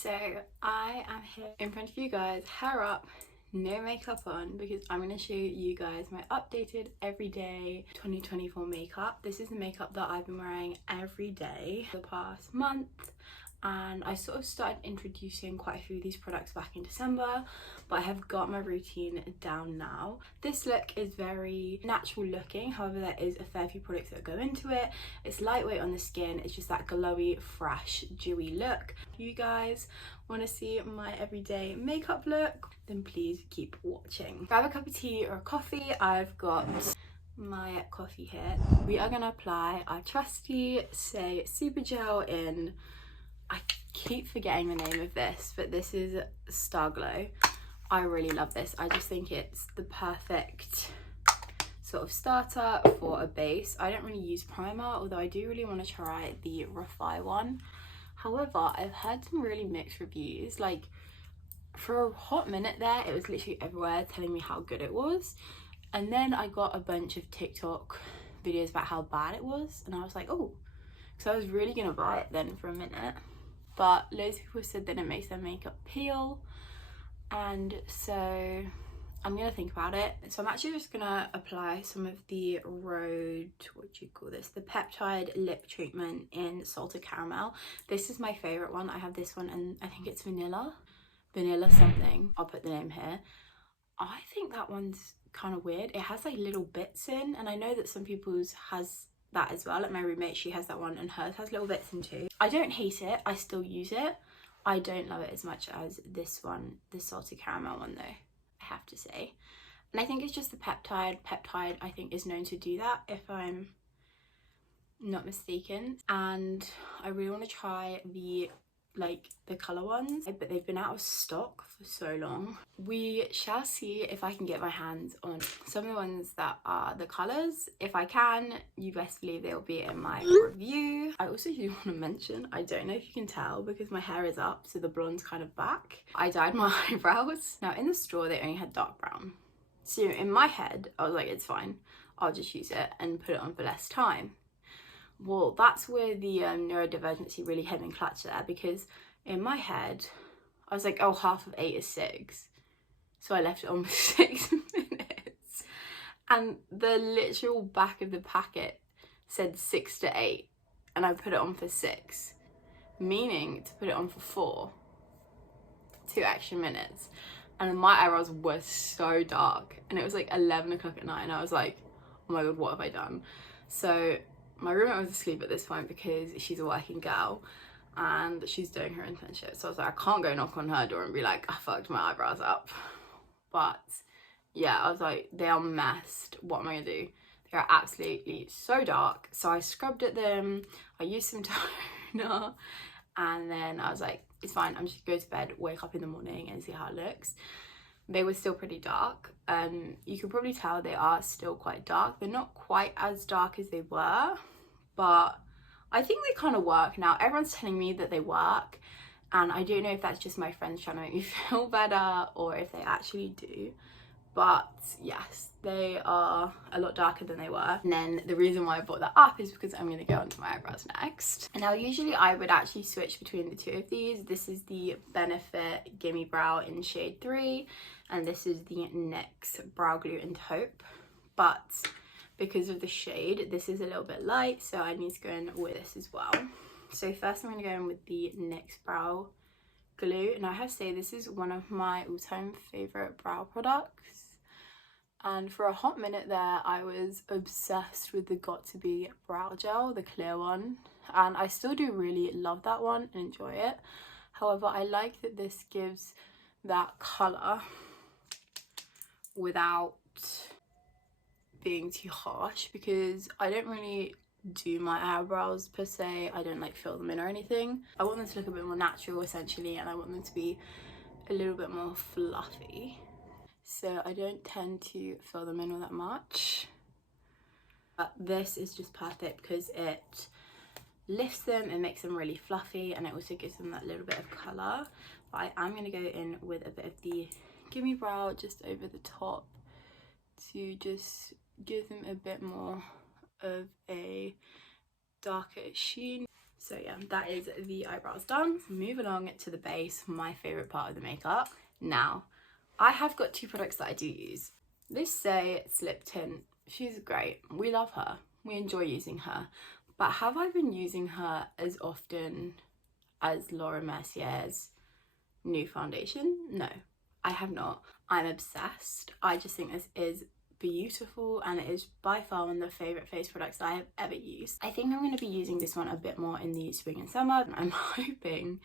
So I am here in front of you guys, hair up, no makeup on, because I'm going to show you guys my updated everyday 2024 makeup. This is the makeup that I've been wearing every day for the past month, and I sort of started introducing quite a few of these products back in December, but I have got my routine down now. This look is very natural looking, however there is a fair few products that go into it. It's lightweight on the skin, it's just that glowy, fresh, dewy look. If you guys want to see my everyday makeup look, then please keep watching. Grab a cup of tea or a coffee. I've got my coffee here. We are going to apply our trusty Say Super Gel in, I keep forgetting the name of this, but this is Star Glow. I really love this. I just think it's the perfect sort of starter for a base. I don't really use primer, although I do really want to try the Refy one. However, I've heard some really mixed reviews. Like, for a hot minute there, it was literally everywhere telling me how good it was. And then I got a bunch of TikTok videos about how bad it was. And I was like, oh, so I was really going to buy it then for a minute. But loads of people said that it makes their makeup peel, and so I'm gonna think about it. So I'm actually just gonna apply some of the the peptide lip treatment in Salted Caramel. This is my favorite one. I have this one, and I think it's vanilla something. I'll put the name here. I think that one's kind of weird. It has like little bits in, and I know that some people's has that as well. Like my roommate, she has that one, and hers has little bits in too. I don't hate it, I still use it. I don't love it as much as this one, the Salted Caramel one though, I have to say. And I think it's just the peptide. Peptide, I think, is known to do that, if I'm not mistaken. And I really want to try the colour ones, but they've been out of stock for so long. We shall see if I can get my hands on some of the ones that are the colours. If I can, you best believe they'll be in my review. I also do want to mention, I don't know if you can tell because my hair is up, so the blonde's kind of back. I dyed my eyebrows. Now in the store they only had dark brown. So in my head, I was like, it's fine, I'll just use it and put it on for less time. Well, that's where the neurodivergency really hit me clutch there, because in my head, I was like, oh, half of 8 is 6. So I left it on for 6 minutes. And the literal back of the packet said 6 to 8. And I put it on for 6. Meaning to put it on for 4. 2 extra minutes. And my eyebrows were so dark. And it was like 11 o'clock at night. And I was like, oh my God, what have I done? So my roommate was asleep at this point because she's a working girl and she's doing her internship. So I was like, I can't go knock on her door and be like, I fucked my eyebrows up. But yeah, I was like, they are messed. What am I gonna do? They are absolutely so dark. So I scrubbed at them. I used some toner, and then I was like, it's fine. I'm just gonna go to bed, wake up in the morning and see how it looks. They were still pretty dark. You can probably tell they are still quite dark. They're not quite as dark as they were, but I think they kind of work now. Everyone's telling me that they work, and I don't know if that's just my friends trying to make me feel better or if they actually do. But yes, they are a lot darker than they were. And then the reason why I brought that up is because I'm going to go onto my eyebrows next. And now usually I would actually switch between the two of these. This is the Benefit Gimme Brow in shade 3, and this is the NYX Brow Glue in Taupe. But because of the shade, this is a little bit light, so I need to go in with this as well. So first I'm going to go in with the NYX Brow Glue, and I have to say this is one of my all-time favourite brow products. And for a hot minute there, I was obsessed with the Got2b brow gel, the clear one. And I still do really love that one and enjoy it. However, I like that this gives that colour without being too harsh, because I don't really do my eyebrows per se. I don't like fill them in or anything. I want them to look a bit more natural essentially, and I want them to be a little bit more fluffy. So I don't tend to fill them in all that much. But this is just perfect because it lifts them and makes them really fluffy, and it also gives them that little bit of colour. But I am going to go in with a bit of the Gimme Brow just over the top to just give them a bit more of a darker sheen. So yeah, that is the eyebrows done. Move along to the base, my favourite part of the makeup. Now, I have got two products that I do use. This Say Slip Tint, she's great. We love her. We enjoy using her. But have I been using her as often as Laura Mercier's new foundation? No, I have not. I'm obsessed. I just think this is beautiful, and it is by far one of the favourite face products that I have ever used. I think I'm going to be using this one a bit more in the spring and summer. I'm hoping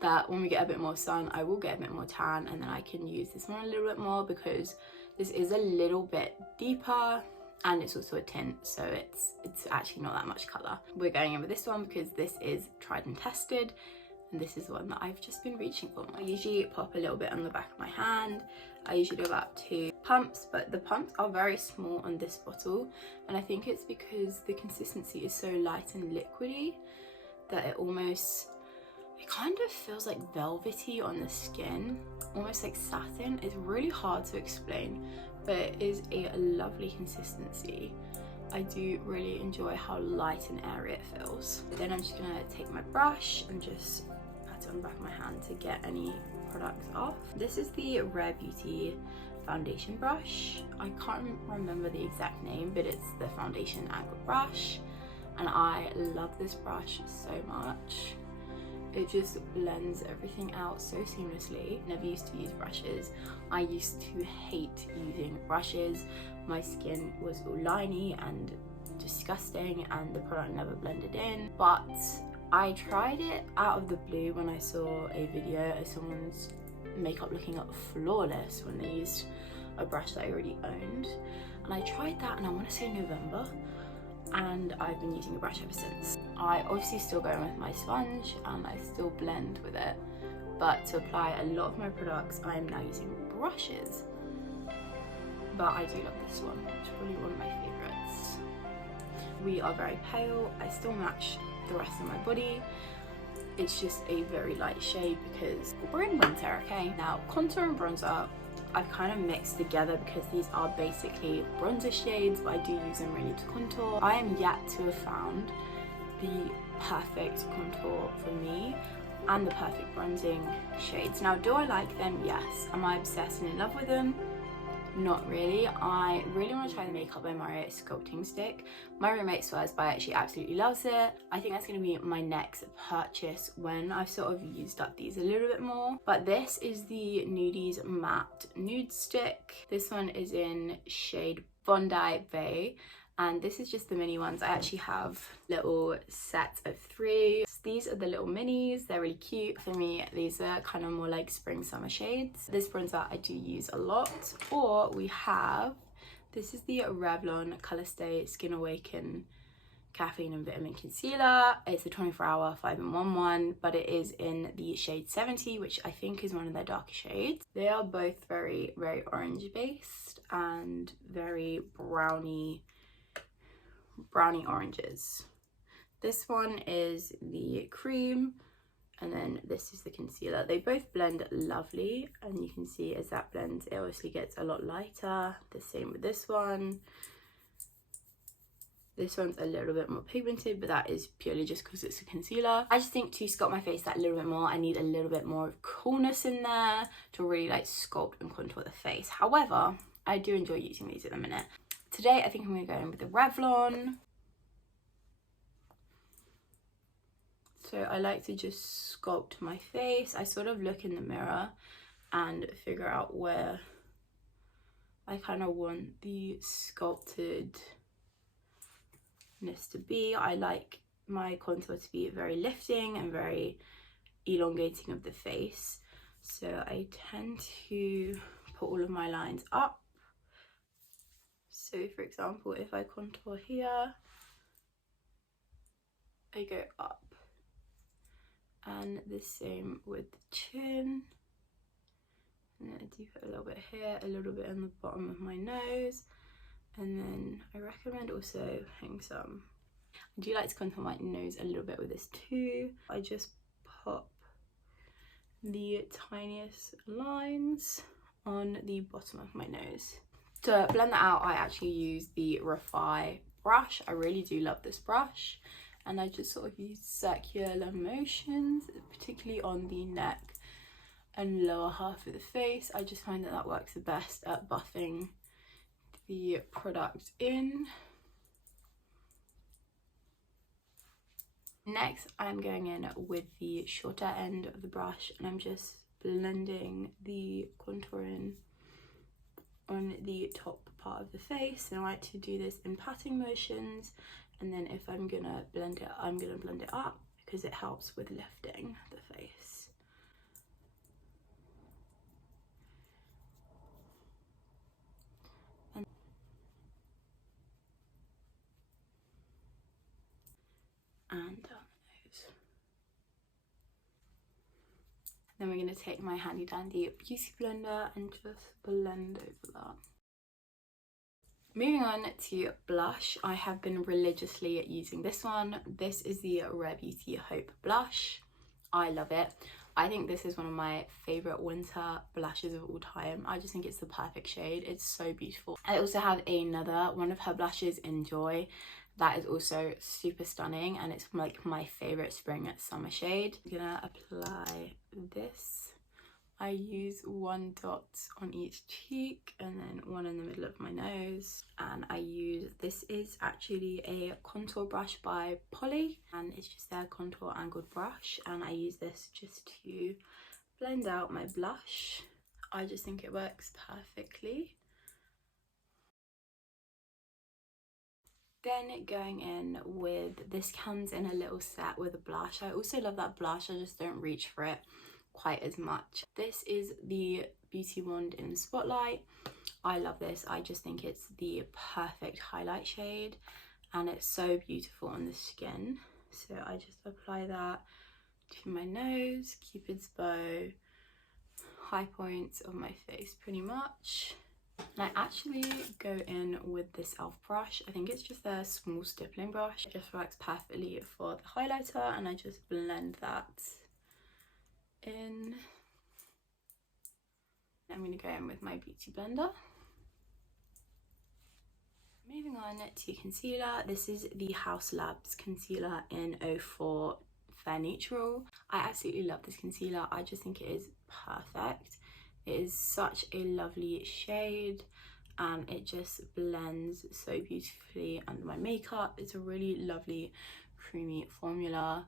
that when we get a bit more sun, I will get a bit more tan, and then I can use this one a little bit more, because this is a little bit deeper and it's also a tint, so it's actually not that much colour. We're going in with this one because this is tried and tested, and this is the one that I've just been reaching for. I usually pop a little bit on the back of my hand. I usually do about 2 pumps, but the pumps are very small on this bottle, and I think it's because the consistency is so light and liquidy that it kind of feels like velvety on the skin, almost like satin. It's really hard to explain, but it is a lovely consistency. I do really enjoy how light and airy it feels. Then I'm just gonna take my brush and just pat it on the back of my hand to get any products off. This is the Rare Beauty foundation brush. I can't remember the exact name, but it's the foundation angle brush, and I love this brush so much. It just blends everything out so seamlessly. Never used to use brushes. I used to hate using brushes. My skin was all liney and disgusting, and the product never blended in. But I tried it out of the blue when I saw a video of someone's makeup looking flawless when they used a brush that I already owned. And I tried that, and I want to say November, and I've been using a brush ever since. I obviously still go in with my sponge and I still blend with it, but to apply a lot of my products I am now using brushes. But I do love this one. It's probably one of my favourites. We are very pale. I still match the rest of my body. It's just a very light shade because we're in winter, okay? Now, contour and bronzer I've kind of mixed together because these are basically bronzer shades, but I do use them really to contour. I am yet to have found the perfect contour for me and the perfect bronzing shades. Now, do I like them? Yes. Am I obsessed and in love with them? Not really. I really want to try the Makeup by Mario sculpting stick. My roommate swears by it. She absolutely loves it. I think that's going to be my next purchase when I've sort of used up these a little bit more. But this is the Nudies Matte Nude Stick. This one is in shade Bondi Bay, and this is just the mini ones. I actually have little sets of 3. These are the little minis. They're really cute. For me, these are kind of more like spring summer shades. This bronzer I do use a lot. Or we have, this is the Revlon Color Stay Skin Awaken Caffeine and Vitamin Concealer. It's a 24-hour 5-in-1 one, but it is in the shade 70, which I think is one of their darker shades. They are both very, very orange based and very browny oranges. This one is the cream, and then this is the concealer. They both blend lovely, and you can see as that blends, it obviously gets a lot lighter. The same with this one. This one's a little bit more pigmented, but that is purely just because it's a concealer. I just think to sculpt my face that little bit more, I need a little bit more of coolness in there to really like sculpt and contour the face. However, I do enjoy using these at the minute. Today, I think I'm going to go in with the Revlon. So I like to just sculpt my face. I sort of look in the mirror and figure out where I kind of want the sculptedness to be. I like my contour to be very lifting and very elongating of the face. So I tend to put all of my lines up. So for example, if I contour here, I go up. And the same with the chin. And then I do put a little bit here, a little bit on the bottom of my nose. And then I recommend also putting some. I do like to contour my nose a little bit with this too. I just pop the tiniest lines on the bottom of my nose. To blend that out, I actually use the Refi brush. I really do love this brush. and I just sort of use circular motions, particularly on the neck and lower half of the face. I just find that that works the best at buffing the product in. Next, I'm going in with the shorter end of the brush, and I'm just blending the contour in on the top part of the face. And I like to do this in patting motions, and then if I'm gonna blend it, I'm gonna blend it up because it helps with lifting the face. And down the nose. Then we're going to take my handy dandy beauty blender and just blend over that. Moving on to blush, I have been religiously using this one. This is the Rare Beauty Hope blush. I love it. I think this is one of my favourite winter blushes of all time. I just think it's the perfect shade. It's so beautiful. I also have another one of her blushes in Joy that is also super stunning, and it's like my favourite spring summer shade. I'm gonna apply this. I use 1 dot on each cheek and then 1 in the middle of my nose, and I use, this is actually a contour brush by Polly, and it's just their contour angled brush, and I use this just to blend out my blush. I just think it works perfectly. Then going in with, this comes in a little set with a blush. I also love that blush, I just don't reach for it quite as much. This is the Beauty Wand in Spotlight. I love this. I just think it's the perfect highlight shade, and it's so beautiful on the skin. So I just apply that to my nose, Cupid's bow, high points of my face pretty much. And I actually go in with this e.l.f. brush. I think it's just their small stippling brush. It just works perfectly for the highlighter, and I just blend that in. I'm going to go in with my beauty blender. Moving on to concealer. This is the House Labs concealer in 04 Fair Neutral. I absolutely love this concealer. I just think it is perfect. It is such a lovely shade, and it just blends so beautifully under my makeup. It's a really lovely creamy formula,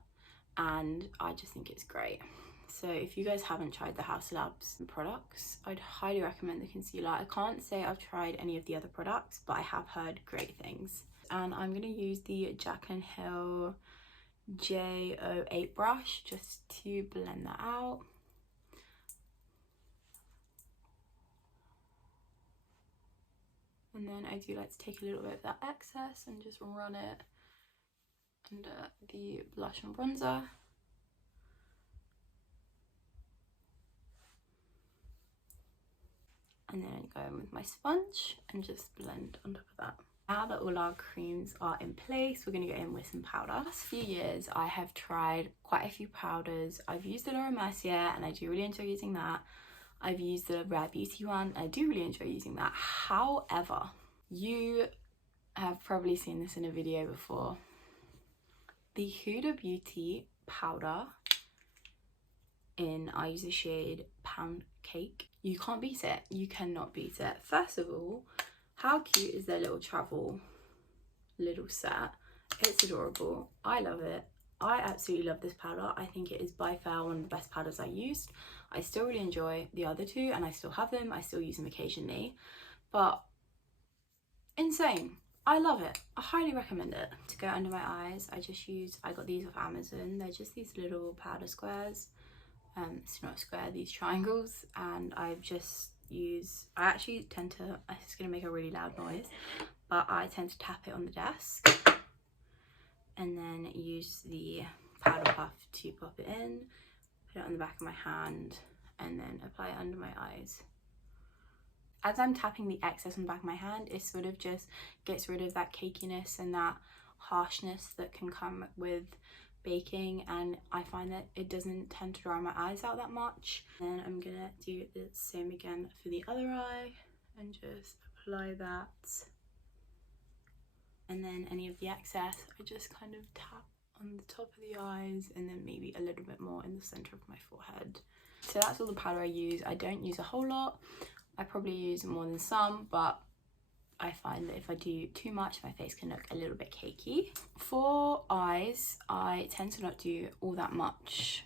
and I just think it's great. So if you guys haven't tried the House Labs products, I'd highly recommend the concealer. I can't say I've tried any of the other products, but I have heard great things. And I'm going to use the Jaclyn Hill J08 brush just to blend that out. And then I do like to take a little bit of that excess and just run it under the blush and bronzer. And then go in with my sponge and just blend on top of that. Now that all our creams are in place, we're going to go in with some powder. Last few years I have tried quite a few powders. I've used the Laura Mercier, and I do really enjoy using that. I've used the Rare Beauty one, and I do really enjoy using that. However, you have probably seen this in a video before. The Huda Beauty powder I use the shade Pound Cake. You can't beat it. You cannot beat it. First of all, how cute is their little travel little set? It's adorable. I love it. I absolutely love this powder. I think it is by far one of the best powders I used. I still really enjoy the other two, and I still have them. I still use them occasionally, but insane. I love it. I highly recommend it. To go under my eyes, I got these off Amazon. They're just these little powder squares. It's not a square, these triangles, and I actually tend to, it's going to make a really loud noise, but I tend to tap it on the desk and then use the powder puff to pop it in, put it on the back of my hand, and then apply it under my eyes. As I'm tapping the excess on the back of my hand, it sort of just gets rid of that cakiness and that harshness that can come with baking, and I find that it doesn't tend to dry my eyes out that much. Then I'm gonna do the same again for the other eye and just apply that, and then any of the excess I just kind of tap on the top of the eyes, and then maybe a little bit more in the center of my forehead. So that's all the powder I use. I don't use a whole lot. I probably use more than some, but I find that if I do too much, my face can look a little bit cakey. For eyes, I tend to not do all that much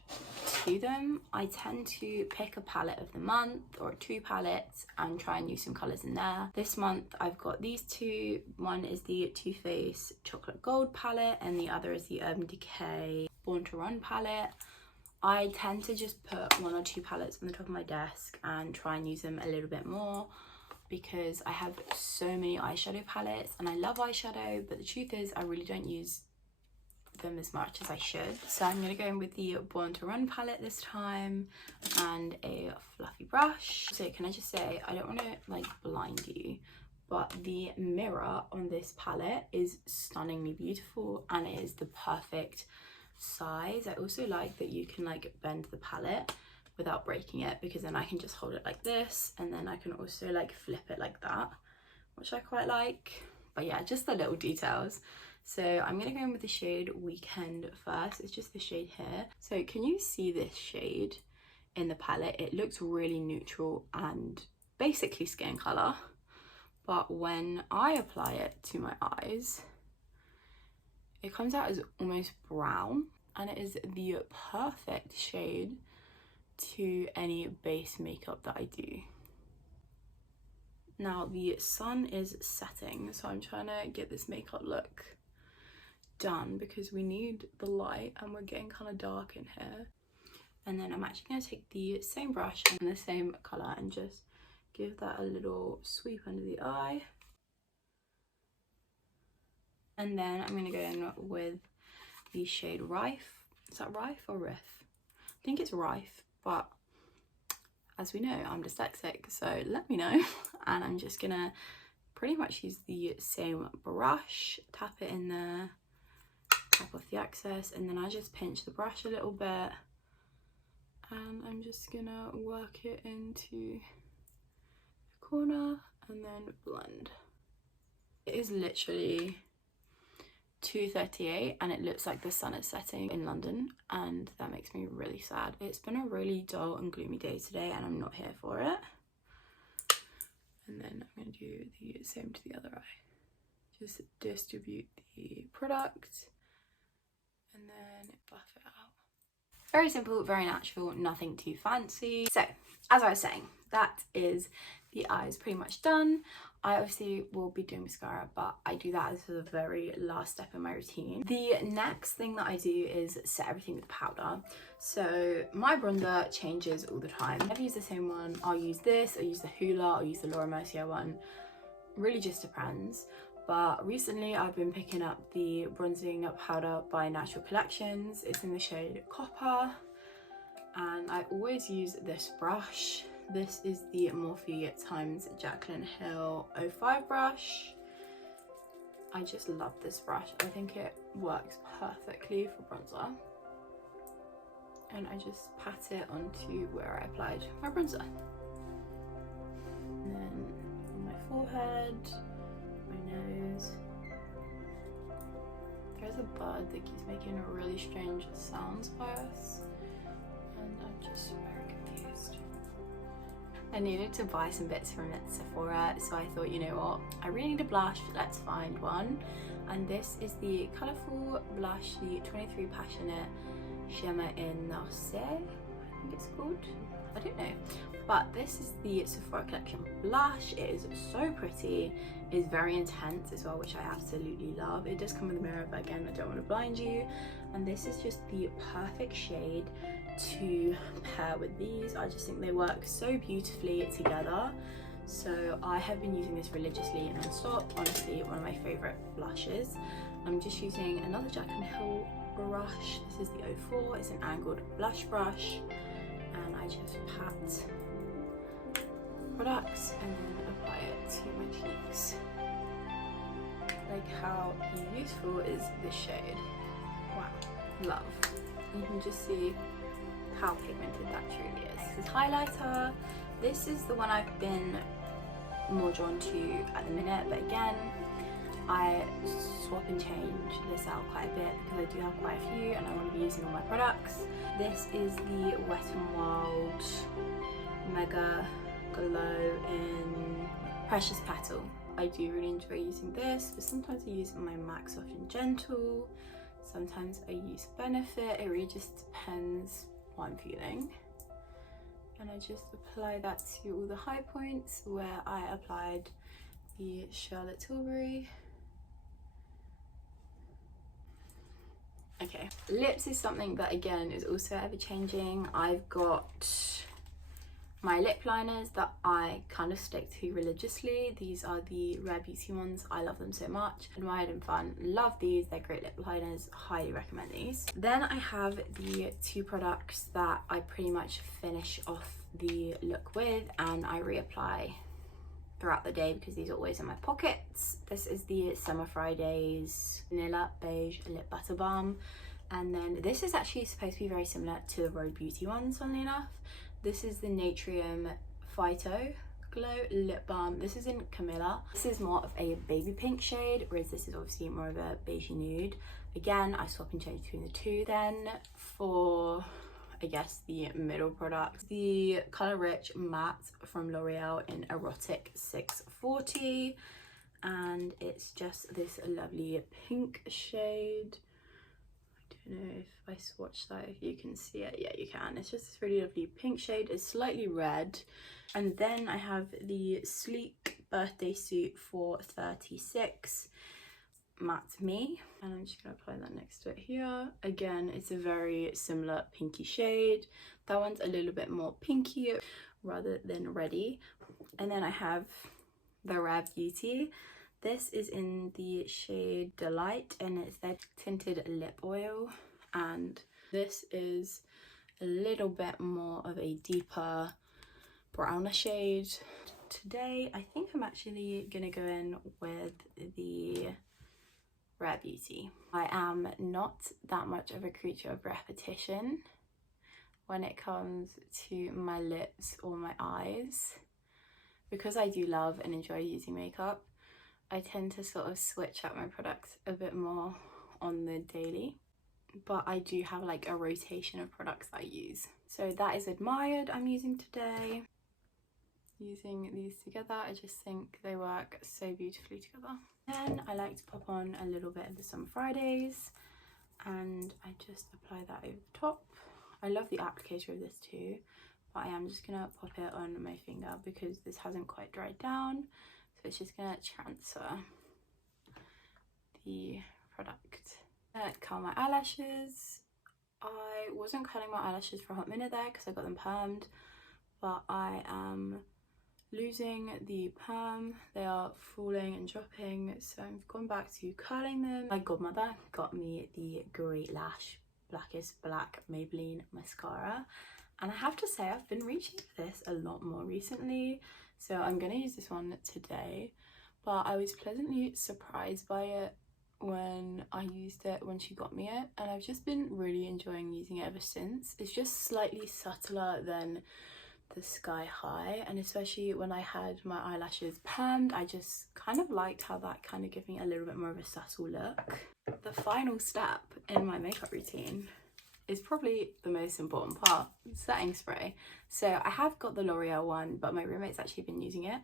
to them. I tend to pick a palette of the month or 2 palettes and try and use some colours in there. This month I've got these 2. One is the Too Faced Chocolate Gold palette and the other is the Urban Decay Born to Run palette. I tend to just put 1 or 2 palettes on the top of my desk and try and use them a little bit more, because I have so many eyeshadow palettes and I love eyeshadow, but the truth is I really don't use them as much as I should. So I'm going to go in with the Born to Run palette this time and a fluffy brush. So can I just say, I don't want to like blind you, but the mirror on this palette is stunningly beautiful and it is the perfect size. I also like that you can like bend the palette without breaking it, because then I can just hold it like this and then I can also like flip it like that, which I quite like. But yeah, just the little details. So I'm gonna go in with the shade Weekend first. It's just the shade here. So can you see this shade in the palette? It looks really neutral and basically skin color, but when I apply it to my eyes, it comes out as almost brown, and it is the perfect shade to any base makeup that I do. Now the sun is setting, so I'm trying to get this makeup look done because we need the light and we're getting kind of dark in here. And then I'm actually going to take the same brush and the same colour and just give that a little sweep under the eye. And then I'm going to go in with the shade Rife. Is that Rife or Riff? I think it's Rife, but as we know, I'm dyslexic, so let me know. And I'm just going to pretty much use the same brush, tap it in there, tap off the excess, and then I just pinch the brush a little bit. And I'm just going to work it into the corner and then blend. It is literally 2:38 and it looks like the sun is setting in London, and that makes me really sad. It's been a really dull and gloomy day today and I'm not here for it. And then I'm going to do the same to the other eye. Just distribute the product and then buff it out. Very simple, very natural, nothing too fancy. So as I was saying, that is the eyes pretty much done. I obviously will be doing mascara, but I do that as the very last step in my routine. The next thing that I do is set everything with powder. So my bronzer changes all the time. I never use the same one. I'll use this, I'll use the Hoola, I'll use the Laura Mercier one. Really just depends. But recently I've been picking up the bronzing powder by Natural Collections. It's in the shade Copper. And I always use this brush. This is the Morphe x Jaclyn Hill 05 brush. I just love this brush. I think it works perfectly for bronzer. And I just pat it onto where I applied my bronzer. And then on my forehead, my nose. There's a bird that keeps making really strange sounds by us. And I'm just very confused. I needed to buy some bits from Sephora, so I thought, you know what, I really need a blush, let's find one. And this is the colourful blush, the 23 Passionate Shimmer in Narcisse, I think it's called. I don't know. But this is the Sephora Collection blush. It is so pretty. It is very intense as well, which I absolutely love. It does come with a mirror, but again, I don't want to blind you. And this is just the perfect shade to pair with these. I just think they work so beautifully together. So I have been using this religiously non-stop. Honestly, one of my favourite blushes. I'm just using another Jaclyn Hill brush. This is the 04. It's an angled blush brush. And I just pat products and then apply it to my cheeks. Like, how beautiful is this shade? Wow, love. You can just see how pigmented that truly is. This is highlighter. This is the one I've been more drawn to at the minute, but again, I swap and change this out quite a bit because I do have quite a few and I want to be using all my products. This is the Wet n Wild Mega Glow in Precious Petal. I do really enjoy using this, but sometimes I use my MAC Soft and Gentle, sometimes I use Benefit. It really just depends what I'm feeling. And I just apply that to all the high points where I applied the Charlotte Tilbury. Okay, lips is something that again is also ever changing. I've got my lip liners that I kind of stick to religiously. These are the Rare Beauty ones. I love them so much. Admired and Fun, love these. They're great lip liners, highly recommend these. Then I have the two products that I pretty much finish off the look with and I reapply throughout the day because these are always in my pockets. This is the Summer Fridays Vanilla Beige Lip Butter Balm, and then this is actually supposed to be very similar to the Rare Beauty ones, funnily enough. This is the Natrium Phyto Glow Lip Balm. This is in Camilla. This is more of a baby pink shade, whereas this is obviously more of a beige nude. Again, I swap and change between the two. Then for, I guess, the middle product, the Colour Rich Matte from L'Oreal in Erotic 640. And it's just this lovely pink shade. I don't know if I swatch that, if you can see it. Yeah, you can. It's just this really lovely pink shade. It's slightly red. And then I have the Sleek Birthday Suit for 36 Matte Me, and I'm just gonna apply that next to it here. Again, it's a very similar pinky shade. That one's a little bit more pinky rather than reddy. And then I have the Rare Beauty. This is in the shade Delight and it's their tinted lip oil, and this is a little bit more of a deeper browner shade. Today I think I'm actually gonna go in with the Rare Beauty. I am not that much of a creature of repetition when it comes to my lips or my eyes. Because I do love and enjoy using makeup, I tend to sort of switch up my products a bit more on the daily, but I do have like a rotation of products I use. So that is Admired I'm using today. Using these together, I just think they work so beautifully together. Then I like to pop on a little bit of the Summer Fridays and I just apply that over the top. I love the applicator of this too, but I am just gonna pop it on my finger because this hasn't quite dried down. So it's just gonna transfer the product. Curl my eyelashes. I wasn't curling my eyelashes for a hot minute there because I got them permed, but I am losing the perm. They are falling and dropping, so I've gone back to curling them. My godmother got me the Great Lash Blackest Black Maybelline mascara, and I have to say I've been reaching for this a lot more recently, so I'm gonna use this one today. But I was pleasantly surprised by it when I used it when she got me it, and I've just been really enjoying using it ever since. It's just slightly subtler than the Sky High, and especially when I had my eyelashes permed, I just kind of liked how that kind of gave me a little bit more of a subtle look. The final step in my makeup routine is probably the most important part, setting spray. So I have got the L'Oreal one, but my roommate's actually been using it,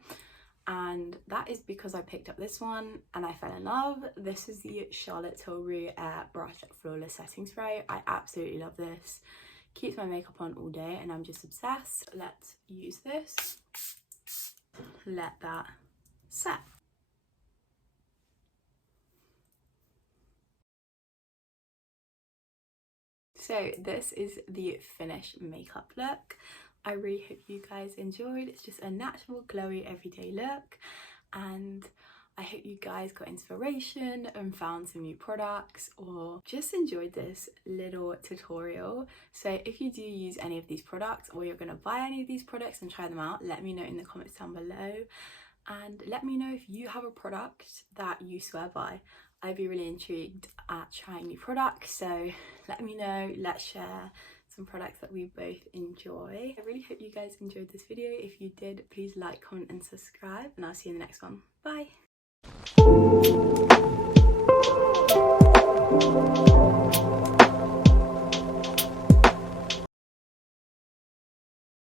and that is because I picked up this one and I fell in love. This is the Charlotte Tilbury Air Brush Flawless Setting Spray. I absolutely love this. Keeps my makeup on all day and I'm just obsessed. Let's use this. Let that set. So this is the finished makeup look. I really hope you guys enjoyed. It's just a natural, glowy, everyday look, and I hope you guys got inspiration and found some new products or just enjoyed this little tutorial. So if you do use any of these products or you're going to buy any of these products and try them out, let me know in the comments down below, and let me know if you have a product that you swear by. I'd be really intrigued at trying new products, so let me know. Let's share some products that we both enjoy. I really hope you guys enjoyed this video. If you did, please like, comment and subscribe, and I'll see you in the next one. Bye. bye.